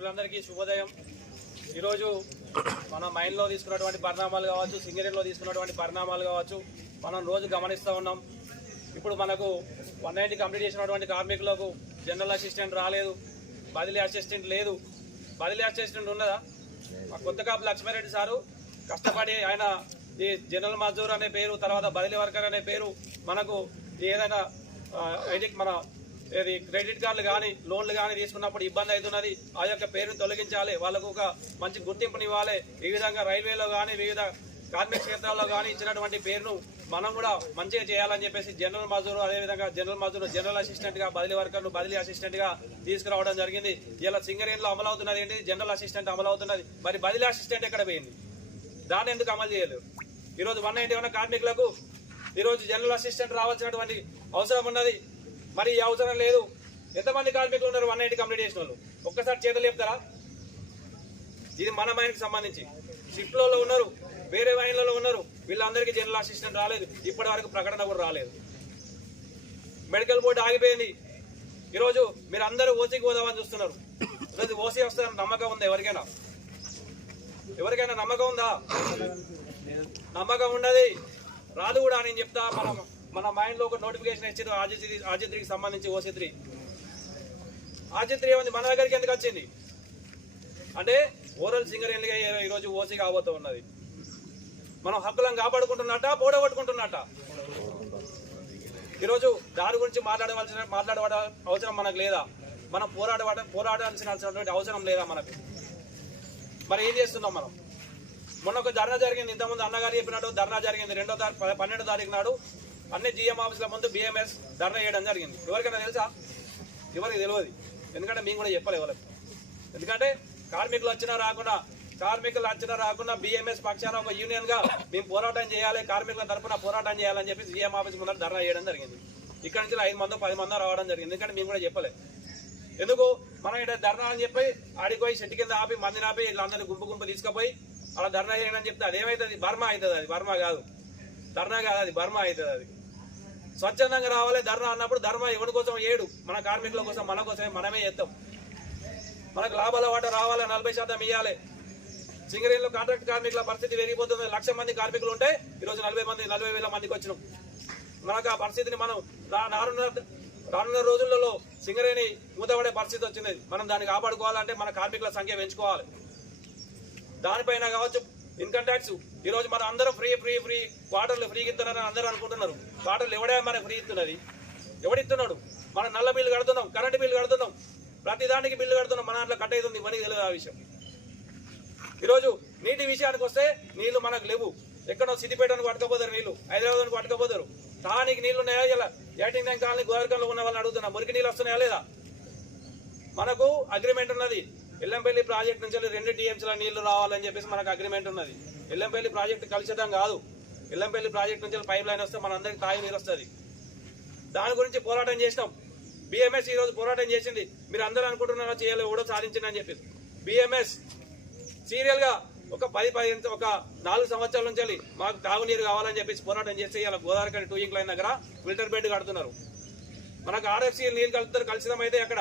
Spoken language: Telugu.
మిత్రులందరికీ శుభోదయం. ఈరోజు మన మైండ్లో తీసుకున్నటువంటి పరిణామాలు కావచ్చు సింగరేణిలో తీసుకున్నటువంటి పరిణామాలు కావచ్చు మనం రోజు గమనిస్తూ ఉన్నాం. ఇప్పుడు మనకు వన్ నైన్టీ కంప్లీట్ చేసినటువంటి కార్మికులకు జనరల్ అసిస్టెంట్ రాలేదు బదిలీ అసిస్టెంట్ లేదు. బదిలీ అసిస్టెంట్ ఉన్నదా? మా కొత్త కాపు లక్ష్మారెడ్డి సారు కష్టపడి ఆయన ఈ జనరల్ మజూర్ అనే పేరు తర్వాత బదిలీ వర్కర్ అనే పేరు మనకు ఏదైనా మన ఇది క్రెడిట్ కార్డులు కానీ లోన్లు కానీ తీసుకున్నప్పుడు ఇబ్బంది అవుతున్నది. ఆ యొక్క పేరును తొలగించాలి. వాళ్ళకు ఒక మంచి గుర్తింపుని ఇవ్వాలి. ఈ విధంగా రైల్వేలో కానీ వివిధ కార్మిక క్షేత్రాల్లో కానీ ఇచ్చినటువంటి పేరును మనం కూడా మంచిగా చేయాలని చెప్పేసి జనరల్ మజూరు అదేవిధంగా జనరల్ మజూరు జనరల్ అసిస్టెంట్గా బదిలీ వర్కర్ను బదిలీ అసిస్టెంట్గా తీసుకురావడం జరిగింది. ఇలా సింగరేణిలో అమలు అవుతున్నది ఏంటి? జనరల్ అసిస్టెంట్ అమలు అవుతున్నది మరి బదిలీ అసిస్టెంట్ ఎక్కడ పోయింది? దాన్ని ఎందుకు అమలు చేయలేదు? ఈరోజు వన్ నైన్టీ ఉన్న కార్మికులకు ఈరోజు జనరల్ అసిస్టెంట్ రావాల్సినటువంటి అవసరం ఉన్నది. మరి ఈ అవసరం లేదు. ఎంతమంది కార్మికులు ఉన్నారు వన్ నైన్టీ కంప్లీట్ చేసిన వాళ్ళు? ఒక్కసారి చేతులు చెప్తారా ఇది మన మైన్కి సంబంధించి. షిప్లలో ఉన్నారు వేరే వైన్లలో ఉన్నారు. వీళ్ళందరికీ జనరల్ అసిస్టెంట్ రాలేదు. ఇప్పటి వరకు ప్రకటన కూడా రాలేదు. మెడికల్ బోర్డు ఆగిపోయింది. ఈరోజు మీరు అందరూ ఓసీకి పోదామని చూస్తున్నారు. ఈరోజు ఓసీ వస్తుందని నమ్మకం ఉందా ఎవరికైనా? ఎవరికైనా నమ్మకం ఉందా? నమ్మకం ఉండదు రాదు కూడా నేను చెప్తా మనం మన మైండ్లో ఒక నోటిఫికేషన్ ఇచ్చారు ఆజిత్రి ఆజిత్రికి సంబంధించి ఓసీ త్రీ ఆజిత్రి మన దగ్గరికి ఎందుకు వచ్చింది? అంటే ఓరల్ సింగర్ ఎందుకు ఈరోజు ఓసీ కాబోతూ ఉన్నది? మనం హక్కులను కాపాడుకుంటున్నట్ట పోడగొట్టుకుంటున్నట్ట? ఈరోజు దాని గురించి మాట్లాడవలసిన మాట్లాడవడ అవసరం మనకు లేదా? మనం పోరాడవడ పోరాడాల్సినటువంటి అవసరం లేదా మనకు? మరి ఏం చేస్తున్నాం మనం? మొన్న ఒక ధర్నా జరిగింది. ఇంతకుముందు అన్నగారు చెప్పినట్టు ధర్నా జరిగింది. రెండో తారీఖు పన్నెండో తారీఖు నాడు అన్ని జిఎం ఆఫీసుల ముందు బిఎంఎస్ ధర్నా చేయడం జరిగింది. ఎవరికైనా తెలుసా? ఎవరికి తెలియదు. ఎందుకంటే మేము కూడా చెప్పలే ఎవరికి. ఎందుకంటే కార్మికులు వచ్చినా రాకుండా కార్మికులు అంచనా రాకుండా బిఎంఎస్ పక్షాన ఒక యూనియన్గా మేము పోరాటం చేయాలి కార్మికుల తరపున పోరాటం చేయాలని చెప్పి సీఎం ఆఫీస్ ముందర ధర్నా చేయడం జరిగింది. ఇక్కడ నుంచి ఐదు మందో పది మందో రావడం జరిగింది. ఎందుకంటే మేము కూడా చెప్పలే. ఎందుకు? మనం ఇక్కడ ధర్నా అని చెప్పి ఆడిపోయి చెట్టు కింద ఆపి మందిని ఆపి వీళ్ళందరినీ గుంపు గుంపు తీసుకుపోయి అలా ధర్నా చేయడం అని చెప్తే అదేమవుతుంది బర్మ అవుతుంది అది. బర్మ కాదు. ధర్నా కాదు అది. బర్మ అవుతుంది అది. స్వచ్ఛందంగా రావాలి ధర్నా అన్నప్పుడు ధర్మ ఎవరి కోసం ఏడు? మన కార్మికుల కోసం మన కోసమే మనమే చేస్తాం. మనకు లాభాల వాట రావాలి? నలభై శాతం ఇవ్వాలి సింగరేణిలో కాంట్రాక్ట్ కార్మికుల పరిస్థితి పెరిగిపోతుంది. లక్ష మంది కార్మికులు ఉంటే ఈరోజు నలభై మంది నలభై వేల మందికి వచ్చినాం. మనకు ఆ పరిస్థితిని మనం రానున్న రానున్న రోజులలో సింగరేణి మూతపడే పరిస్థితి వచ్చింది. మనం దాన్ని కాపాడుకోవాలంటే మన కార్మికుల సంఖ్య పెంచుకోవాలి. దానిపైన కావచ్చు ఇన్కమ్ ట్యాక్స్ ఈరోజు మన మనం అందరం ఫ్రీ ఫ్రీ ఫ్రీ వాటర్లు ఫ్రీ ఇస్తున్నారని అందరూ అనుకుంటున్నారు. వాటర్లు ఎవడే మనకు ఫ్రీ ఇస్తున్నది? ఎవడిస్తున్నాడు? మనం నల్ల బిల్లు కడుతున్నాం కరెంటు బిల్లు కడుతున్నాం ప్రతి దానికి బిల్లు కడుతున్నాం మన దాంట్లో కట్ అవుతుంది మనకి తెలియదు ఆ విషయం. ఈరోజు నీటి విషయానికి వస్తే నీళ్ళు మనకు లేవు. ఎక్కడో సిద్దిపేటను పట్టుకపోతారు నీళ్ళు హైదరాబాద్ పట్టుకపోతారు. తానికి నీళ్ళు ఉన్నాయా? ఇలా ఏటింగ్ ట్యాంక్ కాలనీ గోదావరికంలో ఉన్న వాళ్ళని అడుగుతున్నా. మురికి నీళ్ళు వస్తున్నాయా లేదా? మనకు అగ్రిమెంట్ ఉన్నది. ఎల్లంపల్లి ప్రాజెక్ట్ నుంచి రెండు టీఎంసీల నీళ్ళు రావాలని చెప్పేసి మనకు అగ్రిమెంట్ ఉన్నది. ఎల్లంపల్లి ప్రాజెక్ట్ కలుషితం కాదు. ఎల్లంపల్లి ప్రాజెక్ట్ నుంచి పైప్ లైన్ వస్తే మనందరికి తాగి నీరు వస్తుంది. దాని గురించి పోరాటం చేసినాం. బిఎంఎస్ ఈరోజు పోరాటం చేసింది. మీరు అందరూ అనుకుంటున్నారా చేయాలి ఎవడో సాధించిందని చెప్పేసి. బిఎంఎస్ సీరియల్గా ఒక పది పదిహేను ఒక నాలుగు సంవత్సరాల నుంచి మాకు తాగునీరు కావాలని చెప్పేసి పోరాటం చేస్తే ఇలా గోదావరి టూ ఇంక్ లైన్ దగ్గర ఫిల్టర్ బెడ్ కడుతున్నారు. మనకు ఆర్ఎఫ్సీ నీళ్ళు కలుపుతారు కలిసిదమైతే అక్కడ